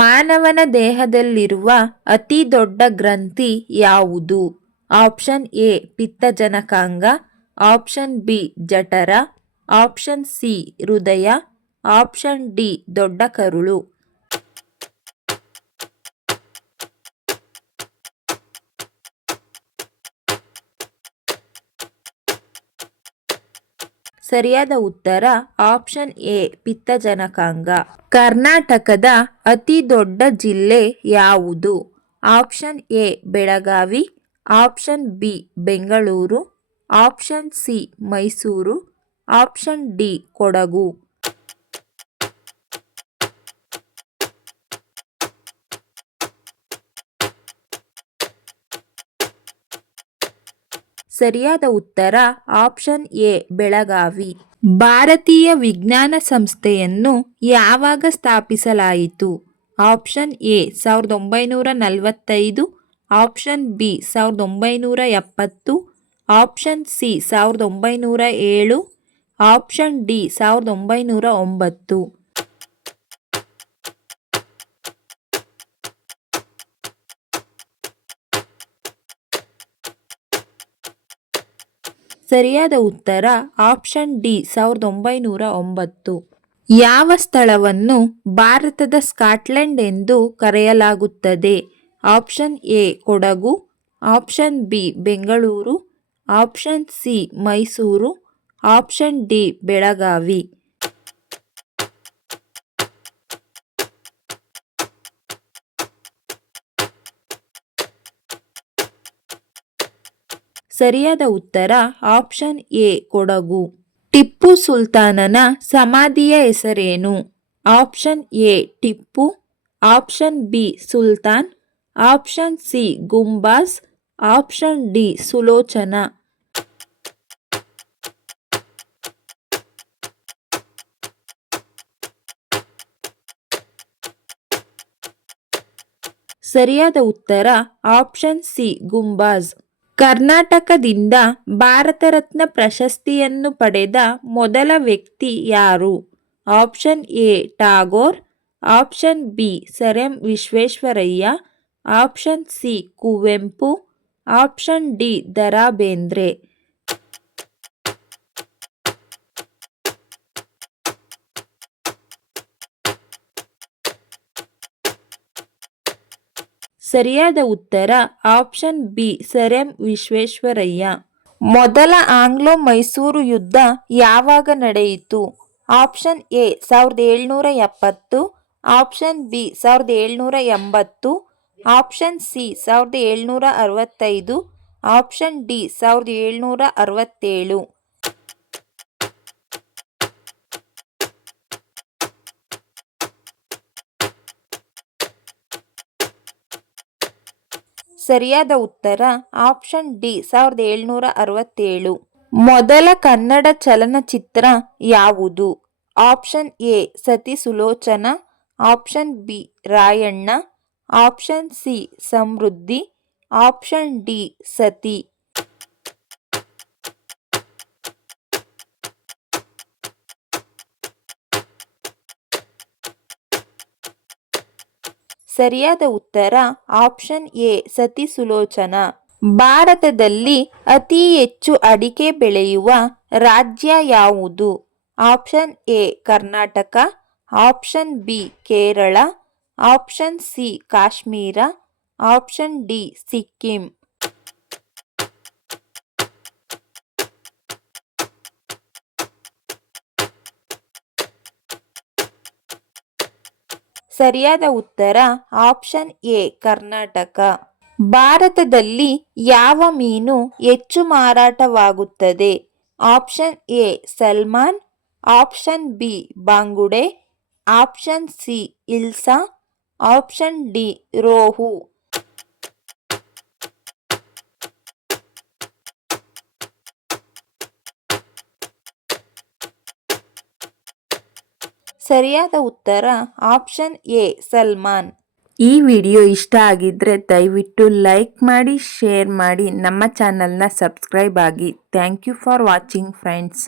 ಮಾನವನ ದೇಹದಲ್ಲಿರುವ ಅತಿ ದೊಡ್ಡ ಗ್ರಂಥಿ ಯಾವುದು? ಆಪ್ಷನ್ ಎ ಪಿತ್ತಜನಕಾಂಗ, ಆಪ್ಷನ್ ಬಿ ಜಠರ, ಆಪ್ಷನ್ ಸಿ ಹೃದಯ, ಆಪ್ಷನ್ ಡಿ ದೊಡ್ಡ ಕರುಳು. ಸರಿಯಾದ ಉತ್ತರ ಆಪ್ಷನ್ ಎ ಪಿತ್ತಜನಕಾಂಗ. ಕರ್ನಾಟಕದ ಅತಿ ದೊಡ್ಡ ಜಿಲ್ಲೆ ಯಾವುದು? Option A Belagavi, option B Bengaluru, option C Mysuru, option D Kodagu. ಸರಿಯಾದ ಉತ್ತರ ಆಪ್ಷನ್ ಎ ಬೆಳಗಾವಿ. ಭಾರತೀಯ ವಿಜ್ಞಾನ ಸಂಸ್ಥೆಯನ್ನು ಯಾವಾಗ ಸ್ಥಾಪಿಸಲಾಯಿತು? Option A 1945, option B 1970, option C 1907, option D 1909. ಸರಿಯಾದ ಉತ್ತರ ಆಪ್ಷನ್ ಡಿ 1909. ಯಾವ ಸ್ಥಳವನ್ನು ಭಾರತದ ಸ್ಕಾಟ್ಲೆಂಡ್ ಎಂದು ಕರೆಯಲಾಗುತ್ತದೆ? Option A Kodagu, option B Bengaluru, option C Mysuru, option D Belagavi. ಸರಿಯಾದ ಉತ್ತರ ಆಪ್ಷನ್ ಎ ಕೊಡಗು. ಟಿಪ್ಪು ಸುಲ್ತಾನನ ಸಮಾಧಿಯ ಹೆಸರೇನು? Option A Tipu, option B Sultan, option C Gumbaz, option D Sulochana. ಸರಿಯಾದ ಉತ್ತರ ಆಪ್ಷನ್ ಸಿ ಗುಂಬಾಸ್. ಕರ್ನಾಟಕದಿಂದ ಭಾರತ ರತ್ನ ಪ್ರಶಸ್ತಿಯನ್ನು ಪಡೆದ ಮೊದಲ ವ್ಯಕ್ತಿ ಯಾರು? Option A Tagore, option B sir M Visvesvaraya, option C Kuvempu, option D Da Ra Bendre. ಸರಿಯಾದ ಉತ್ತರ option B sir M Visvesvaraya. ಮೊದಲ ಆಂಗ್ಲೋ ಮೈಸೂರು ಯುದ್ಧ ಯಾವಾಗ ನಡೆಯಿತು? Option A 1770, option B 1780, option C 1765, option D 1767. ಸರಿಯಾದ ಉತ್ತರ ಆಪ್ಷನ್ ಡಿ 1767. ಮೊದಲ ಕನ್ನಡ ಚಲನಚಿತ್ರ ಯಾವುದು? Option A Sati Sulochana, option B Rayanna, option C Samruddhi, option D Sati. ಸರಿಯಾದ ಉತ್ತರ ಆಪ್ಷನ್ ಎ ಸತಿ ಸುಲೋಚನಾ. ಭಾರತದಲ್ಲಿ ಅತಿ ಹೆಚ್ಚು ಅಡಿಕೆ ಬೆಳೆಯುವ ರಾಜ್ಯ ಯಾವುದು? Option A Karnataka, option B Kerala, option C Kashmir, option D Sikkim. ಸರಿಯಾದ ಉತ್ತರ ಆಪ್ಷನ್ ಎ ಕರ್ನಾಟಕ. ಭಾರತದಲ್ಲಿ ಯಾವ ಮೀನು ಹೆಚ್ಚು ಮಾರಾಟವಾಗುತ್ತದೆ? Option A salmon, option B bangude, option C hilsa, option D rohu. ಸರಿಯಾದ ಉತ್ತರ ಆಪ್ಷನ್ ಎ ಸಲ್ಮಾನ್. ಈ ವಿಡಿಯೋ ಇಷ್ಟ ಆಗಿದ್ರೆ ದಯವಿಟ್ಟು ಲೈಕ್ ಮಾಡಿ, ಶೇರ್ ಮಾಡಿ, ನಮ್ಮ ಚಾನಲ್ನ ಸಬ್ಸ್ಕ್ರೈಬ್ ಆಗಿ. Thank you for watching friends.